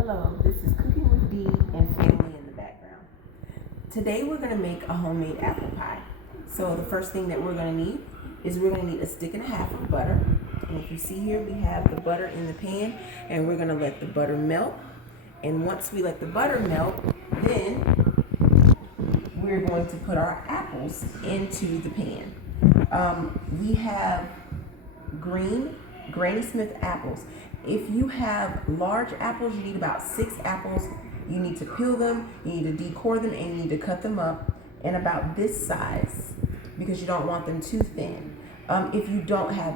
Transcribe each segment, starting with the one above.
Hello, this is Cooking with Dee and family in the background. Today we're going to make a homemade apple pie. So the first thing that we're going to need is we're going to need a stick and a half of butter. And if you see here, we have the butter in the pan and we're going to let the butter melt. And once we let the butter melt, then we're going to put our apples into the pan. We have green Granny Smith apples. If you have large apples, you need about 6 apples. You need to peel them, you need to decore them, and you need to cut them up in about this size because you don't want them too thin. If you don't have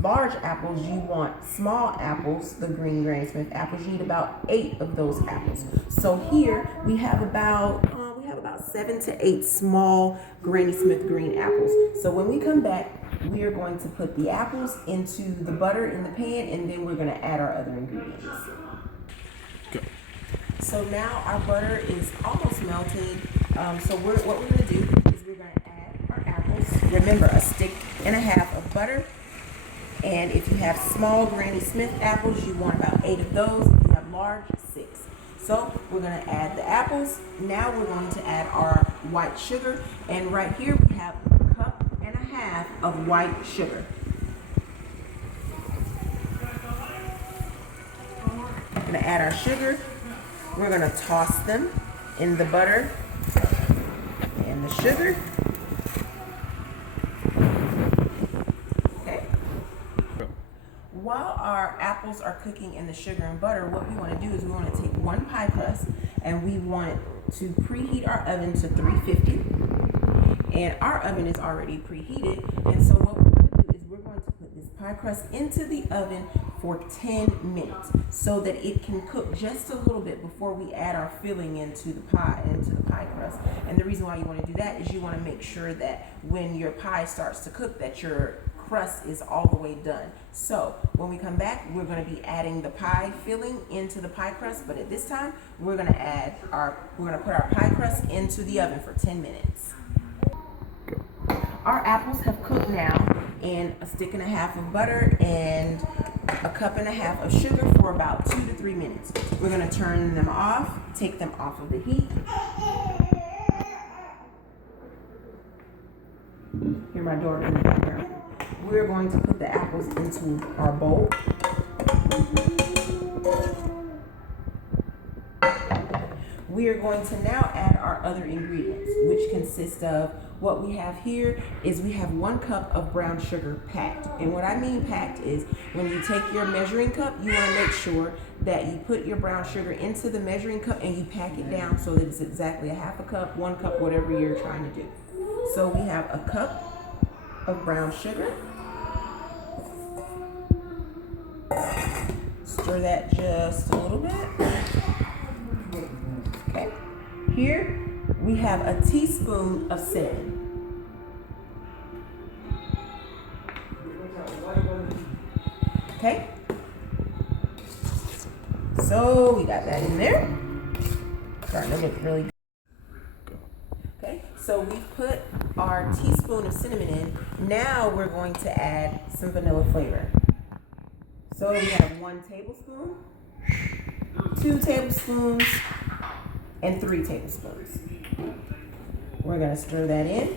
large apples, you want small apples, the green Granny Smith apples. You need about 8 of those apples. So here we have about 7 to 8 small Granny Smith green apples. So when we come back, we are going to put the apples into the butter in the pan, and then we're going to add our other ingredients. Go. So now our butter is almost melted. What we're going to do is we're going to add our apples. Remember, a stick and a half of butter. And if you have small Granny Smith apples, you want about 8 of those. If you have large, 6. So we're going to add the apples. Now we're going to add our white sugar. And right here we have a cup and a half of white sugar. We're going to add our sugar. We're going to toss them in the butter and the sugar. While our apples are cooking in the sugar and butter, what we want to do is we want to take one pie crust and we want to preheat our oven to 350. And our oven is already preheated. And so what we're going to do is we're going to put this pie crust into the oven for 10 minutes so that it can cook just a little bit before we add our filling into the pie crust. And the reason why you want to do that is you want to make sure that when your pie starts to cook that your crust is all the way done. So when we come back, we're going to be adding the pie filling into the pie crust, but at this time we're going to put our pie crust into the oven for 10 minutes. Our apples have cooked now in a stick and a half of butter and a cup and a half of sugar for about 2 to 3 minutes. We're going to turn them off, take them off of the heat. Hear my daughter in the background. We're going to put the apples into our bowl. We are going to now add our other ingredients, which consist of what we have here is we have 1 cup of brown sugar packed. And what I mean packed is when you take your measuring cup, you want to make sure that you put your brown sugar into the measuring cup and you pack it down so that it's exactly a half a cup, 1 cup, whatever you're trying to do. So we have a cup of brown sugar. Stir that just a little bit. Okay. Here we have a teaspoon of cinnamon. Okay. So we got that in there. Starting to look really good. Okay, so we put our teaspoon of cinnamon in. Now we're going to add some vanilla flavor. So we have 1 tablespoon, 2 tablespoons, and 3 tablespoons. We're going to stir that in.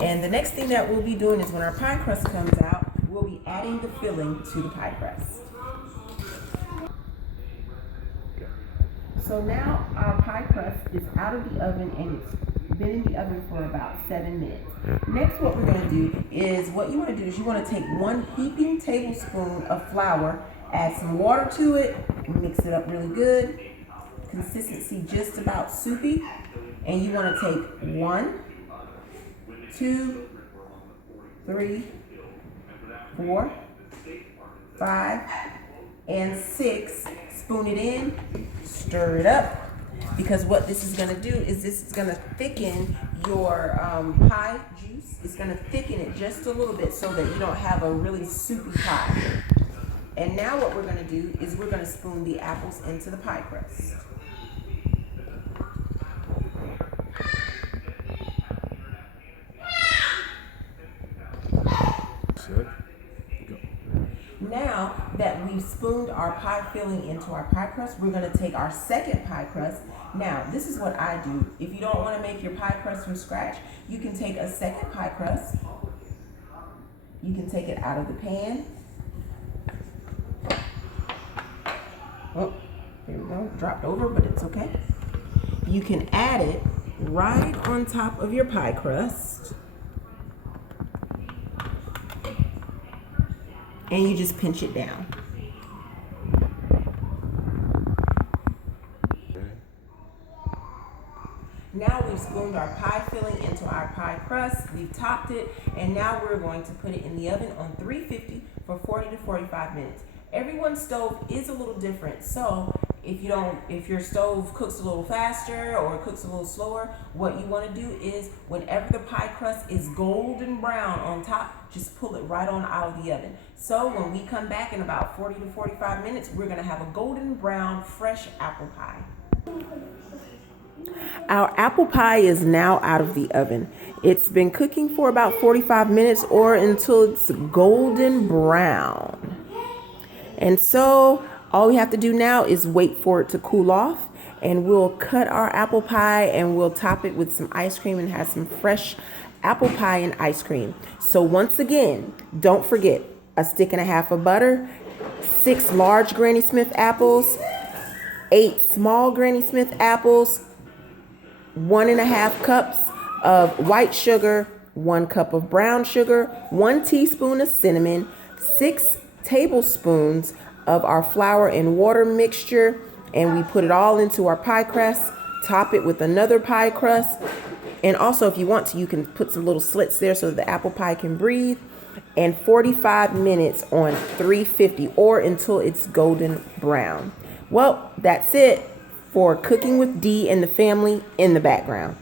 And the next thing that we'll be doing is when our pie crust comes out, we'll be adding the filling to the pie crust. So now our pie crust is out of the oven and it's been in the oven for about 7 minutes. Next, what we're going to do is you want to take 1 heaping tablespoon of flour, add some water to it, mix it up really good, consistency just about soupy, and you want to take 1, 2, 3, 4, 5, and 6. Spoon it in, stir it up, because what this is going to do is this is going to thicken your pie juice. It's going to thicken it just a little bit so that you don't have a really soupy pie. And now what we're going to do is we're going to spoon the apples into the pie crust. Now that we've we spooned our pie filling into our pie crust, we're gonna take our second pie crust. Now, this is what I do. If you don't wanna make your pie crust from scratch, you can take a second pie crust. You can take it out of the pan. Oh, there we go, dropped over, but it's okay. You can add it right on top of your pie crust. And you just pinch it down. Now we've spooned our pie filling into our pie crust, we've topped it, and now we're going to put it in the oven on 350 for 40 to 45 minutes. Everyone's stove is a little different, so if your stove cooks a little faster or cooks a little slower, what you want to do is whenever the pie crust is golden brown on top, just pull it right on out of the oven. So when we come back in about 40 to 45 minutes, we're going to have a golden brown fresh apple pie. Our apple pie is now out of the oven. It's been cooking for about 45 minutes or until it's golden brown. And so all we have to do now is wait for it to cool off, and we'll cut our apple pie and we'll top it with some ice cream and have some fresh apple pie and ice cream. So once again, don't forget a stick and a half of butter, 6 large Granny Smith apples, 8 small Granny Smith apples, 1.5 cups of white sugar, 1 cup of brown sugar, 1 teaspoon of cinnamon, 6 tablespoons of our flour and water mixture, and we put it all into our pie crust, top it with another pie crust, and also if you want to, you can put some little slits there so that the apple pie can breathe, and 45 minutes on 350 or until it's golden brown. Well, that's it for Cooking with Dee and the family in the background.